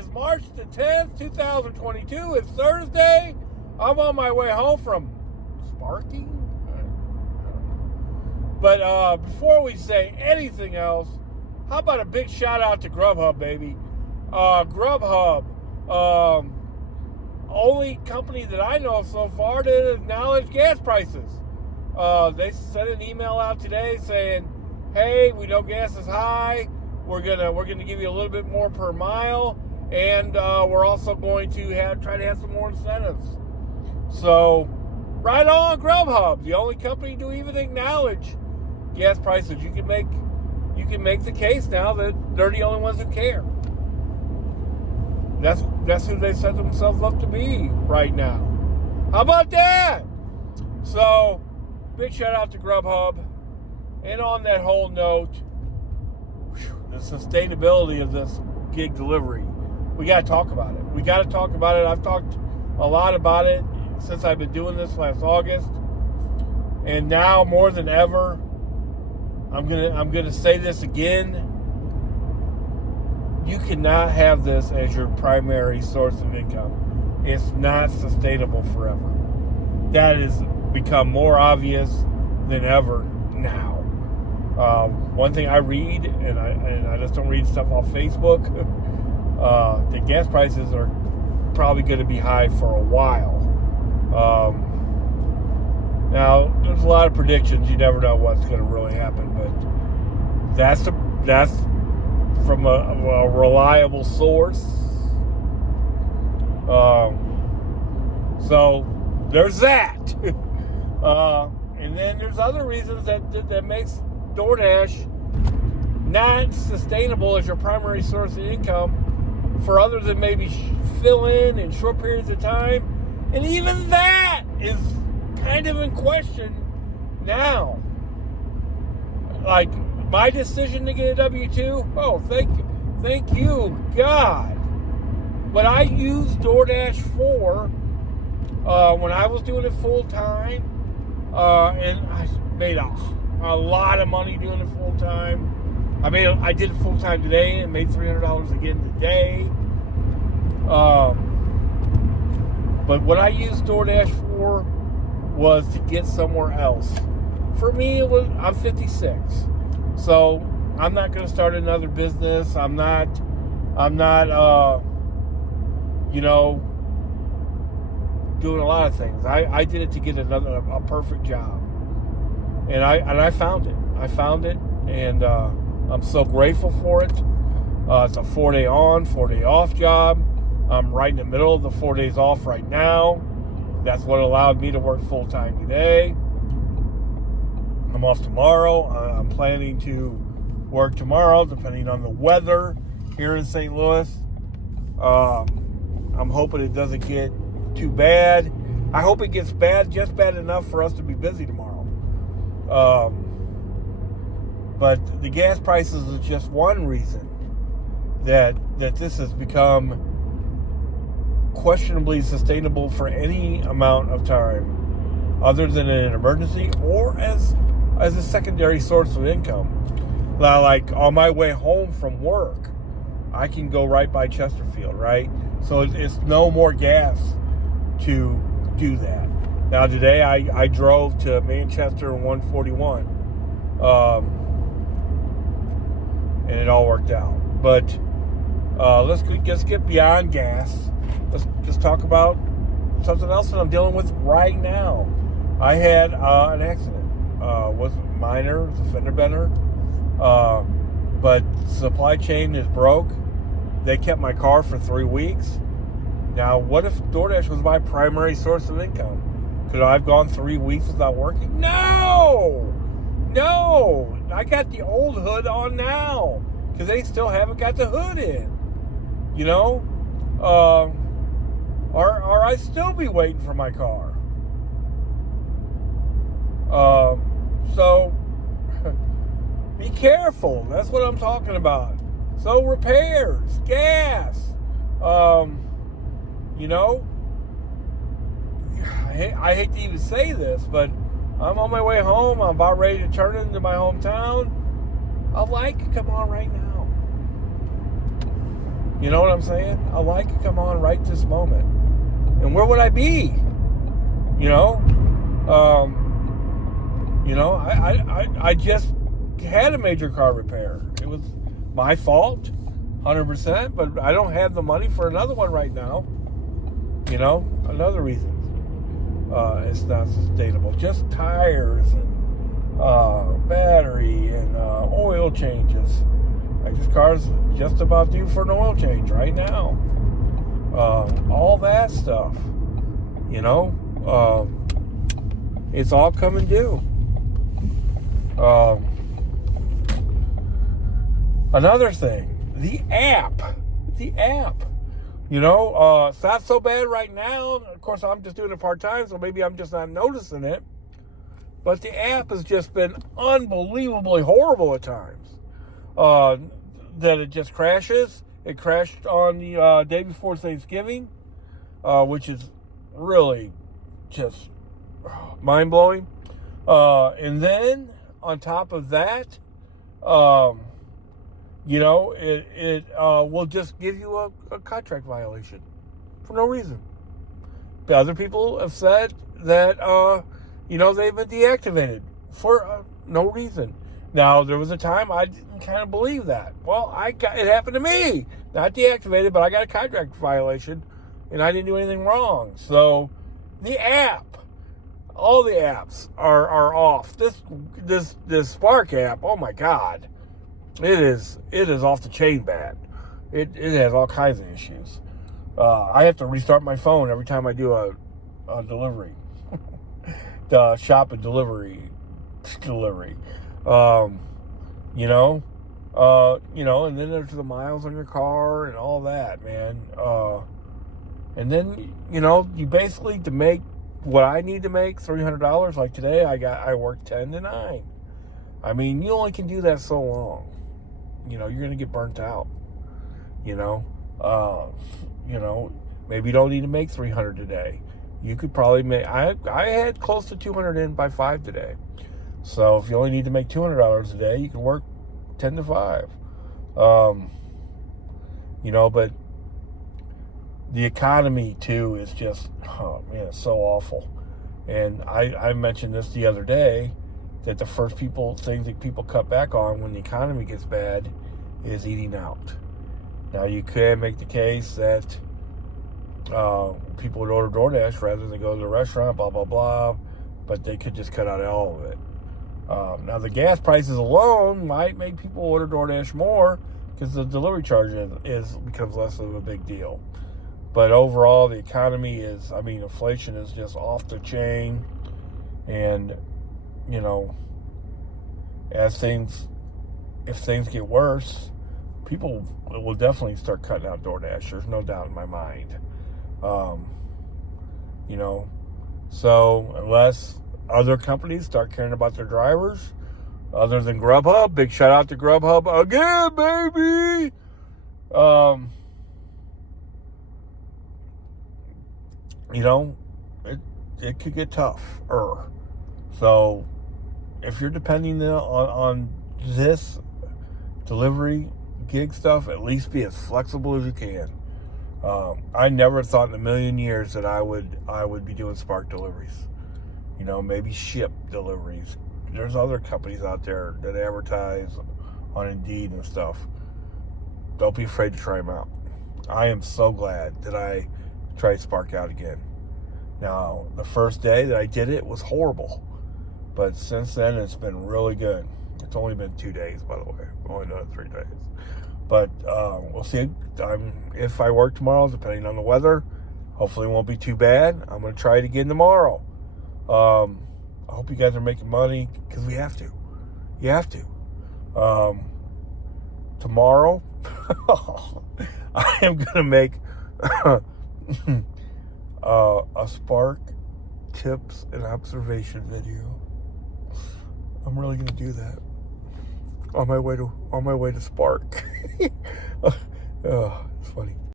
is March the 10th, 2022. It's Thursday. I'm on my way home from Sparky. But before we say anything else, how about a big shout out to Grubhub, baby? Grubhub, only company that I know of so far to acknowledge gas prices. They sent an email out today saying, "Hey, we know gas is high. We're gonna give you a little bit more per mile, and we're also going to try to have some more incentives." So, right on, Grubhub, the only company to even acknowledge gas prices. You can make the case now that they're the only ones who care. That's who they set themselves up to be right now. How about that? So, big shout out to Grubhub. And on that whole note, the sustainability of this gig delivery, we got to talk about it. I've talked a lot about it since I've been doing this last August, and now more than ever, I'm gonna say this again. You cannot have this as your primary source of income. It's not sustainable forever. That has become more obvious than ever now. One thing I read, and I just don't read stuff off Facebook, the gas prices are probably going to be high for a while. Now, there's a lot of predictions. You never know what's going to really happen, but that's from a reliable source. So there's that. And then there's other reasons that makes DoorDash not sustainable as your primary source of income for others that maybe fill in short periods of time. And even that is kind of in question now. Like, my decision to get a W-2, oh, thank you, God. What I used DoorDash for when I was doing it full time, and I made a lot of money doing it full time. I did it full time today and made $300 again today. But what I used DoorDash for was to get somewhere else. For me, I'm 56, so I'm not going to start another business. I'm not, doing a lot of things. I did it to get a perfect job, and I found it, and I'm so grateful for it. It's a 4-day on, 4-day off job. I'm right in the middle of the 4 days off right now. That's what allowed me to work full time today. I'm off tomorrow. I'm planning to work tomorrow, depending on the weather here in St. Louis. I'm hoping it doesn't get too bad. I hope it gets just bad enough for us to be busy tomorrow. But the gas prices is just one reason that this has become questionably sustainable for any amount of time other than in an emergency or as a secondary source of income. Like on my way home from work, I can go right by Chesterfield, right? So it's no more gas to do that. Now today I drove to Manchester in 141, and it all worked out. But let's get beyond gas. Let's just talk about something else that I'm dealing with right now. I had an accident. Wasn't minor, it was a fender bender. But supply chain is broke. They kept my car for 3 weeks. Now, what if DoorDash was my primary source of income? Could I have gone 3 weeks without working? No! I got the old hood on now because they still haven't got the hood in. Or I'd still be waiting for my car. So be careful. That's what I'm talking about. So repairs, gas, I hate to even say this, but I'm on my way home. I'm about ready to turn into my hometown. I'd like to come on right now. You know what I'm saying? A light could come on right this moment. And where would I be? You know? I just had a major car repair. It was my fault, 100%, but I don't have the money for another one right now. You know, another reason it's not sustainable. Just tires and battery and oil changes. Like, this car's just about due for an oil change right now. All that stuff, you know, it's all coming due. Another thing, the app, you know, it's not so bad right now. Of course, I'm just doing it part-time, so maybe I'm just not noticing it. But the app has just been unbelievably horrible at times. That it just crashes. It crashed on the day before Thanksgiving, which is really just mind-blowing. And then, on top of that, you know, it will just give you a contract violation for no reason. The other people have said that, you know, they've been deactivated for no reason. Now, there was a time I didn't kind of believe that. Well, it happened to me. Not deactivated, but I got a contract violation, and I didn't do anything wrong. So, the app, all the apps are off. This Spark app, oh my God, it is off the chain bad. It has all kinds of issues. I have to restart my phone every time I do a delivery, the shop and delivery. You know, and then there's the miles on your car and all that, man. And then, you know, you basically, to make what I need to make, $300, like today, I worked 10 to 9. I mean, you only can do that so long. You know, you're going to get burnt out. You know, maybe you don't need to make 300 today. You could probably make, I had close to 200 in by 5 today. So if you only need to make $200 a day, you can work 10 to 5. You know, but the economy too is just, oh man, it's so awful. And I mentioned this the other day, that the first things that people cut back on when the economy gets bad is eating out. Now, you can make the case that people would order DoorDash rather than go to the restaurant, blah, blah, blah, but they could just cut out all of it. Now, the gas prices alone might make people order DoorDash more because the delivery charge becomes less of a big deal. But overall, the economy inflation is just off the chain. And, you know, if things get worse, people will definitely start cutting out DoorDash. There's no doubt in my mind. You know, so unless other companies start caring about their drivers, other than Grubhub, big shout out to Grubhub again, baby. You know, it could get tough. So if you're depending on this delivery gig stuff, at least be as flexible as you can. I never thought in a million years that I would be doing Spark deliveries. You know, maybe ship deliveries. There's other companies out there that advertise on Indeed and stuff. Don't be afraid to try them out. I am so glad that I tried Spark out again. Now, the first day that I did it was horrible. But since then, it's been really good. It's only been 2 days, by the way. I've only done it 3 days. But we'll see. If I work tomorrow, depending on the weather, hopefully it won't be too bad. I'm going to try it again tomorrow. I hope you guys are making money, because we have to. You have to. Tomorrow, I am going to make a Spark tips and observation video. I'm really going to do that on my way to Spark. It's funny.